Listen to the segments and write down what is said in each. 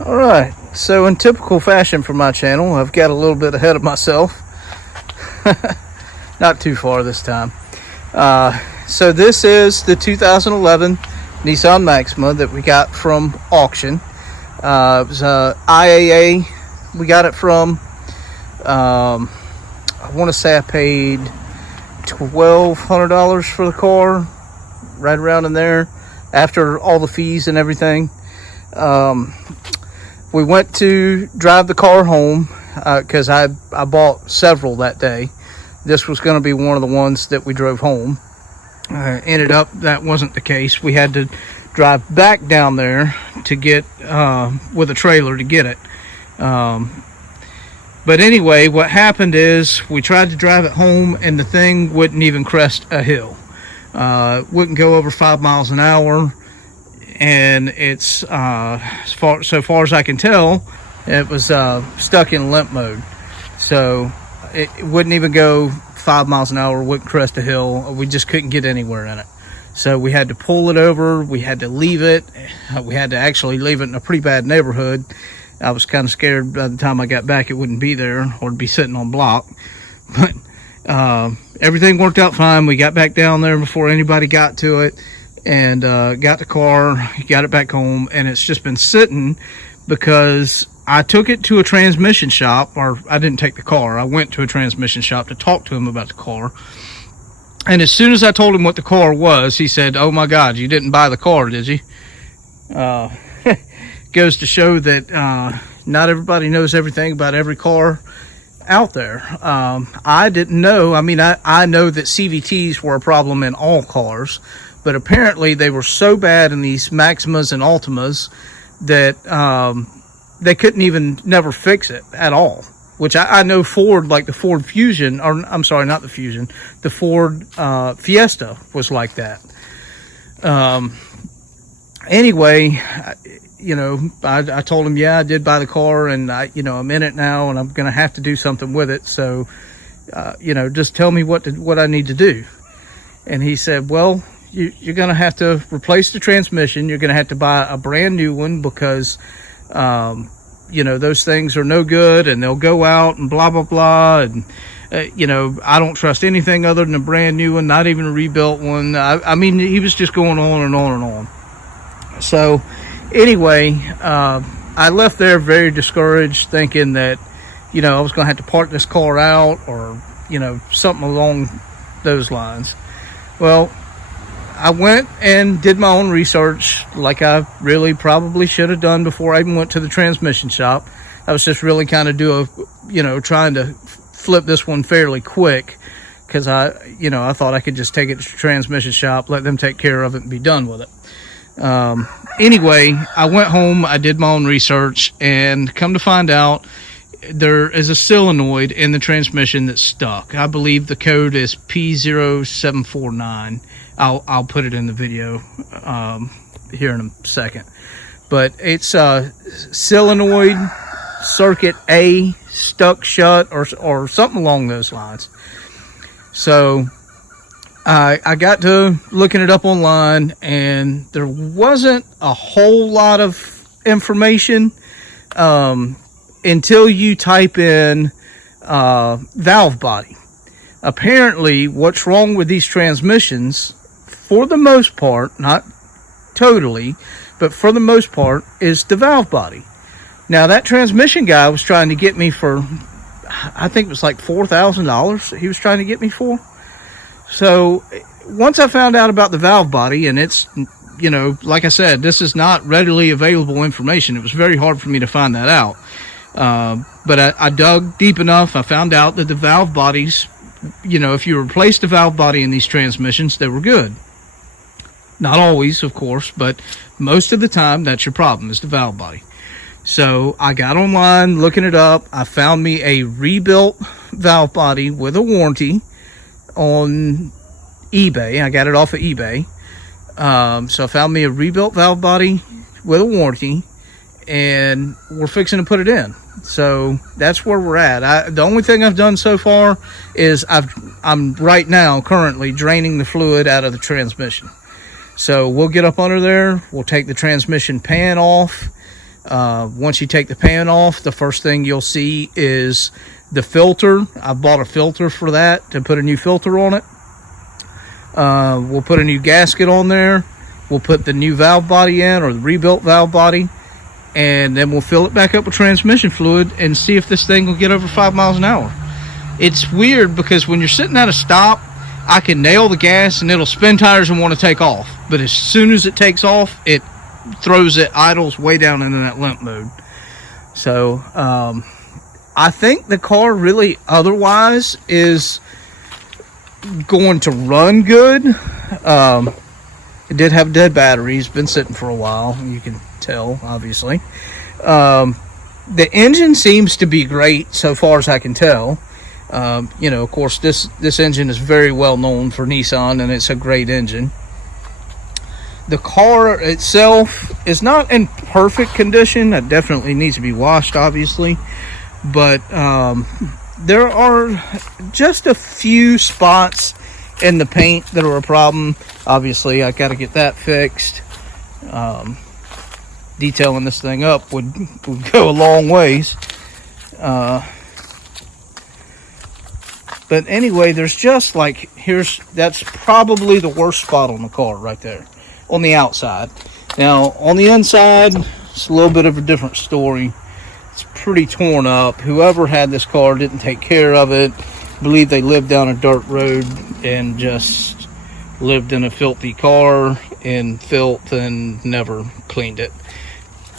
Alright, so in typical fashion for my channel, I've got a little bit ahead of myself. Not too far this time. So this is the 2011 Nissan Maxima that we got from auction. It was IAA. We got it from, I want to say I paid $1,200 for the car, right around in there, after all the fees and everything. We went to drive the car home because I bought several that day. This was going to be one of the ones that we drove home. Ended up that wasn't the case. We had to drive back down there to get with a trailer to get it. But anyway, what happened is we tried to drive it home and the thing wouldn't even crest a hill. Wouldn't go over 5 miles an hour. And it's so far as I can tell, it was stuck in limp mode. So it wouldn't even go 5 miles an hour, wouldn't crest a hill. We just couldn't get anywhere in it. So we had to pull it over. We had to leave it. We had to actually leave it in a pretty bad neighborhood. I was kind of scared by the time I got back it wouldn't be there or be sitting on block. But everything worked out fine. We got back down there before anybody got to it. And got the car, got it back home, and it's just been sitting because I took it to a transmission shop, or I didn't take the car. I went to a transmission shop to talk to him about the car. And as soon as I told him what the car was, he said, "Oh my God, you didn't buy the car, did you?" Goes to show that not everybody knows everything about every car out there. I didn't know. I mean, I know that CVTs were a problem in all cars. But apparently they were so bad in these Maximas and Altimas that they couldn't even never fix it at all. Which I know Ford, like the Ford Fusion, or I'm sorry, not the Fusion, the Ford Fiesta was like that. Anyway, you know, I told him, yeah, I did buy the car, and I'm in it now, and I'm going to have to do something with it. So, just tell me what I need to do. And he said, well, you're going to have to replace the transmission. You're going to have to buy a brand new one because, those things are no good and they'll go out and blah, blah, blah. And, I don't trust anything other than a brand new one, not even a rebuilt one. I mean, he was just going on and on and on. So anyway, I left there very discouraged, thinking that, I was going to have to park this car out or, something along those lines. Well, I went and did my own research like I really probably should have done before I even went to the transmission shop. I was just really kind of trying to flip this one fairly quick because I thought I could just take it to the transmission shop, let them take care of it and be done with it. Anyway, I went home, I did my own research, and come to find out there is a solenoid in the transmission that's stuck. I believe the code is P0746. I'll put it in the video here in a second. But it's solenoid circuit A stuck shut or something along those lines. So I got to looking it up online, and there wasn't a whole lot of information until you type in valve body. Apparently, what's wrong with these transmissions, for the most part, not totally, but for the most part, is the valve body. Now, that transmission guy was trying to get me for, I think it was like $4,000 he was trying to get me for. So, once I found out about the valve body, and it's, like I said, this is not readily available information. It was very hard for me to find that out. But I dug deep enough. I found out that the valve bodies, if you replace the valve body in these transmissions, they were good. Not always, of course, but most of the time, that's your problem, is the valve body. So I got online, looking it up. I found me a rebuilt valve body with a warranty on eBay. I got it off of eBay. So I found me a rebuilt valve body with a warranty, and we're fixing to put it in. So that's where we're at. The only thing I've done so far is I'm right now currently draining the fluid out of the transmission. So we'll get up under there, we'll take the transmission pan off. Once you take the pan off, the first thing you'll see is the filter. I bought a filter for that, to put a new filter on it. We'll put a new gasket on there. We'll put the new valve body in, or the rebuilt valve body, and then we'll fill it back up with transmission fluid and see if this thing will get over 5 miles an hour. It's weird because when you're sitting at a stop, I can nail the gas and it'll spin tires and want to take off. But as soon as it takes off, it throws it, idles way down into that limp mode. So I think the car really otherwise is going to run good. It did have dead batteries, been sitting for a while, you can tell, obviously. The engine seems to be great so far as I can tell. You know, of course, this engine is very well known for Nissan, and it's a great engine. The car itself is not in perfect condition. It definitely needs to be washed, obviously. But there are just a few spots in the paint that are a problem. Obviously, I got to get that fixed. Detailing this thing up would go a long ways. But anyway, there's just like, that's probably the worst spot on the car right there, on the outside. Now, on the inside, it's a little bit of a different story. It's pretty torn up. Whoever had this car didn't take care of it. I believe they lived down a dirt road and just lived in a filthy car and filth and never cleaned it.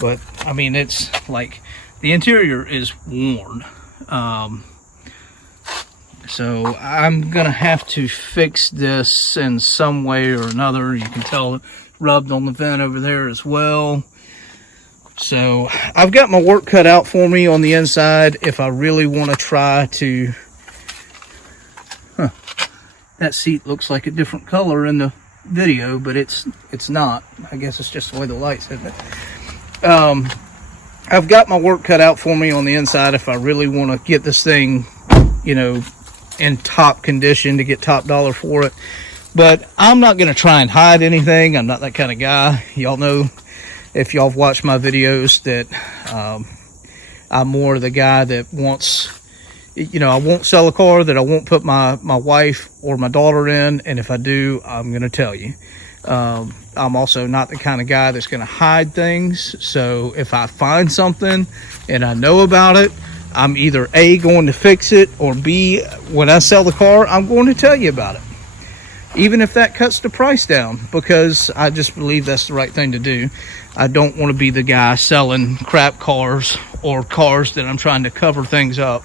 But, I mean, it's like, the interior is worn. So I'm gonna have to fix this in some way or another. You can tell it rubbed on the vent over there as well. So I've got my work cut out for me on the inside if I really want to try to... That seat looks like a different color in the video, but it's not. I guess it's just the way the light's hit it. I've got my work cut out for me on the inside if I really want to get this thing, you know, in top condition, to get top dollar for it. But I'm not going to try and hide anything. I'm not that kind of guy. Y'all know, if y'all have watched my videos, that I'm more the guy that wants, you know, I won't sell a car that I won't put my wife or my daughter in, and if I do, I'm going to tell you. I'm also not the kind of guy that's going to hide things. So if I find something and I know about it, I'm either A, going to fix it, or B, when I sell the car, I'm going to tell you about it. Even if that cuts the price down, because I just believe that's the right thing to do. I don't want to be the guy selling crap cars or cars that I'm trying to cover things up.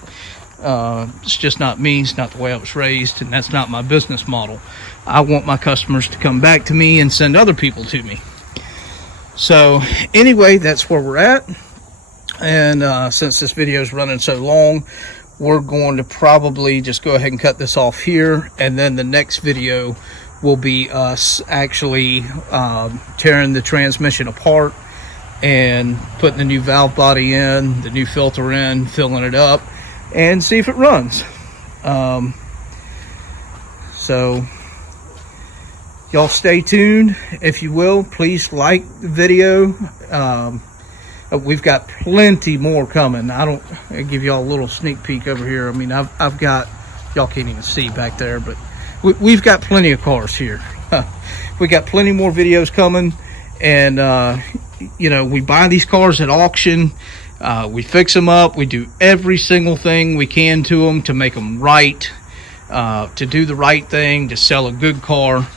It's just not me. It's not the way I was raised, and that's not my business model. I want my customers to come back to me and send other people to me. So anyway, that's where we're at. And since this video is running so long, we're going to probably just go ahead and cut this off here, and then the next video will be us actually tearing the transmission apart and putting the new valve body in, the new filter in, filling it up, and see if it runs. So y'all stay tuned, if you will. Please like the video. We've got plenty more coming. I'll give y'all a little sneak peek over here. I mean, I've got, y'all can't even see back there, but we've got plenty of cars here. We got plenty more videos coming, and you know, we buy these cars at auction. We fix them up. We do every single thing we can to them to make them right, to do the right thing, to sell a good car,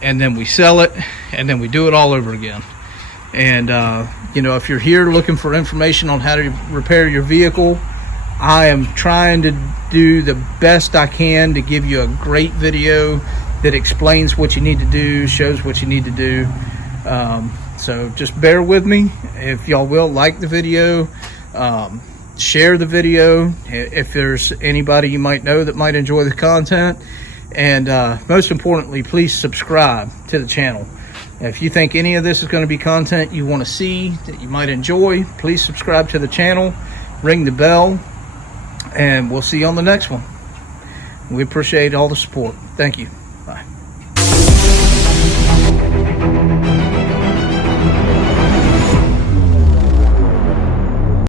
and then we sell it, and then we do it all over again. And you know, if you're here looking for information on how to repair your vehicle, I am trying to do the best I can to give you a great video that explains what you need to do, shows what you need to do. So just bear with me. If y'all will, like the video, share the video if there's anybody you might know that might enjoy the content, and most importantly, please subscribe to the channel. If you think any of this is going to be content you want to see, that you might enjoy, please subscribe to the channel, ring the bell, and we'll see you on the next one. We appreciate all the support. Thank you. Bye.